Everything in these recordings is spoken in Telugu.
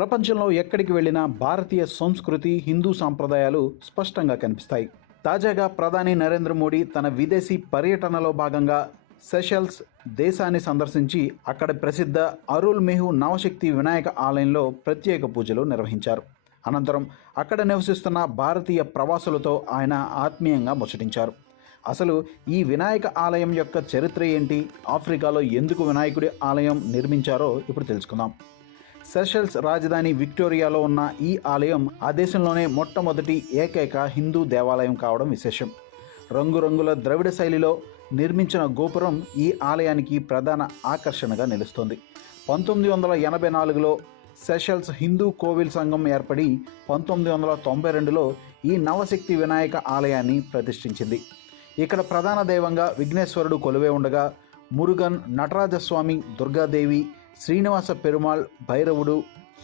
ప్రపంచంలో ఎక్కడికి వెళ్ళినా భారతీయ సంస్కృతి, హిందూ సాంప్రదాయాలు స్పష్టంగా కనిపిస్తాయి. తాజాగా ప్రధాని నరేంద్ర మోడీ తన విదేశీ పర్యటనలో భాగంగా సెషెల్స్ దేశాన్ని సందర్శించి అక్కడ ప్రసిద్ధ అరుల్ మెహు నవశక్తి వినాయక ఆలయంలో ప్రత్యేక పూజలు నిర్వహించారు. అనంతరం అక్కడ నివసిస్తున్న భారతీయ ప్రవాసులతో ఆయన ఆత్మీయంగా ముచ్చటించారు. అసలు ఈ వినాయక ఆలయం యొక్క చరిత్ర ఏంటి, ఆఫ్రికాలో ఎందుకు వినాయకుడి ఆలయం నిర్మించారో ఇప్పుడు తెలుసుకుందాం. సెషెల్స్ రాజధాని విక్టోరియాలో ఉన్న ఈ ఆలయం ఆ దేశంలోనే మొట్టమొదటి ఏకైక హిందూ దేవాలయం కావడం విశేషం. రంగురంగుల ద్రవిడ శైలిలో నిర్మించిన గోపురం ఈ ఆలయానికి ప్రధాన ఆకర్షణగా నిలుస్తోంది. 1984లో సెషెల్స్ హిందూ కోవిల్ సంఘం ఏర్పడి 1992లో ఈ నవశక్తి వినాయక ఆలయాన్ని ప్రతిష్ఠించింది. ఇక్కడ ప్రధాన దైవంగా విఘ్నేశ్వరుడు కొలువే ఉండగా మురుగన్, నటరాజస్వామి, దుర్గాదేవి, శ్రీనివాస పెరుమాళ్, భైరవుడు,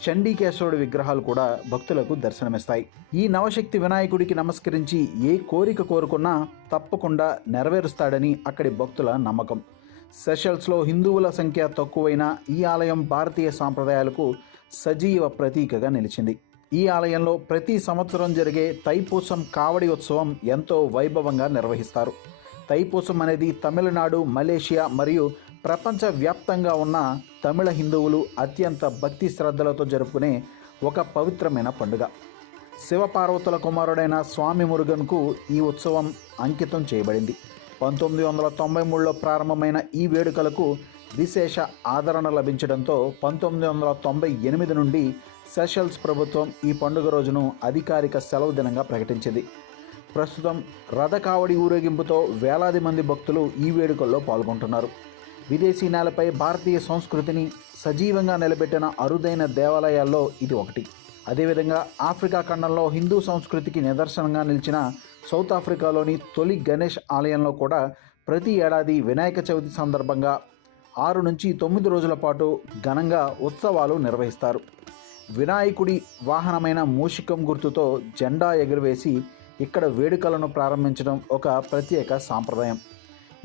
చండీకేశ్వరుడి విగ్రహాలు కూడా భక్తులకు దర్శనమిస్తాయి. ఈ నవశక్తి వినాయకుడికి నమస్కరించి ఏ కోరిక కోరుకున్నా తప్పకుండా నెరవేరుస్తాడని అక్కడి భక్తుల నమ్మకం. సెషెల్స్లో హిందువుల సంఖ్య తక్కువైన ఈ ఆలయం భారతీయ సాంప్రదాయాలకు సజీవ ప్రతీకగా నిలిచింది. ఈ ఆలయంలో ప్రతి సంవత్సరం జరిగే తైపూసం కావడి ఉత్సవం ఎంతో వైభవంగా నిర్వహిస్తారు. తైపూసం అనేది తమిళనాడు, మలేషియా మరియు ప్రపంచవ్యాప్తంగా ఉన్న తమిళ హిందువులు అత్యంత భక్తి శ్రద్ధలతో జరుపుకునే ఒక పవిత్రమైన పండుగ. శివపార్వతుల కుమారుడైన స్వామి మురుగన్కు ఈ ఉత్సవం అంకితం చేయబడింది. 1993లో ప్రారంభమైన ఈ వేడుకలకు విశేష ఆదరణ లభించడంతో 1998 నుండి సెషెల్స్ ప్రభుత్వం ఈ పండుగ రోజును అధికారిక సెలవు దినంగా ప్రకటించింది. ప్రస్తుతం రథకావడి ఊరేగింపుతో వేలాది మంది భక్తులు ఈ వేడుకల్లో పాల్గొంటున్నారు. విదేశీ నేలపై భారతీయ సంస్కృతిని సజీవంగా నిలబెట్టిన అరుదైన దేవాలయాల్లో ఇది ఒకటి. అదేవిధంగా ఆఫ్రికా ఖండంలో హిందూ సంస్కృతికి నిదర్శనంగా నిలిచిన సౌత్ ఆఫ్రికాలోని తొలి గణేష్ ఆలయంలో కూడా ప్రతి ఏడాది వినాయక చవితి సందర్భంగా 6 నుంచి 9 రోజుల పాటు ఘనంగా ఉత్సవాలు నిర్వహిస్తారు. వినాయకుడి వాహనమైన మూషికం గుర్తుతో జెండా ఎగురవేసి ఇక్కడ వేడుకలను ప్రారంభించడం ఒక ప్రత్యేక సాంప్రదాయం.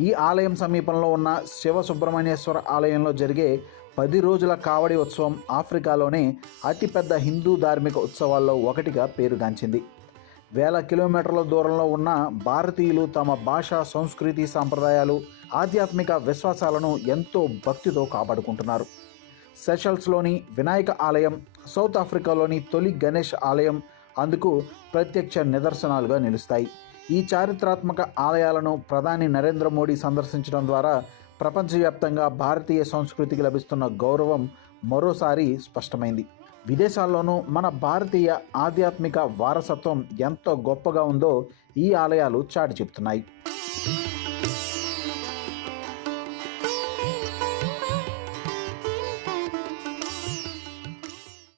ఈ ఆలయం సమీపంలో ఉన్న శివ సుబ్రహ్మణ్యేశ్వర ఆలయంలో జరిగే 10 రోజుల కావడి ఉత్సవం ఆఫ్రికాలోనే అతిపెద్ద హిందూ ధార్మిక ఉత్సవాల్లో ఒకటిగా పేరుగాంచింది. వేల కిలోమీటర్ల దూరంలో ఉన్న భారతీయులు తమ భాష, సంస్కృతి, సాంప్రదాయాలు, ఆధ్యాత్మిక విశ్వాసాలను ఎంతో భక్తితో కాపాడుకుంటున్నారు. సెషెల్స్లోని వినాయక ఆలయం, సౌత్ ఆఫ్రికాలోని తొలి గణేష్ ఆలయం అందుకు ప్రత్యక్ష నిదర్శనాలుగా నిలుస్తాయి. ఈ చారిత్రాత్మక ఆలయాలను ప్రధాని నరేంద్ర మోడీ సందర్శించడం ద్వారా ప్రపంచవ్యాప్తంగా భారతీయ సంస్కృతికి లభిస్తున్న గౌరవం మరోసారి స్పష్టమైంది. విదేశాల్లోనూ మన భారతీయ ఆధ్యాత్మిక వారసత్వం ఎంత గొప్పగా ఉందో ఈ ఆలయాలు చాటి చెబుతున్నాయి.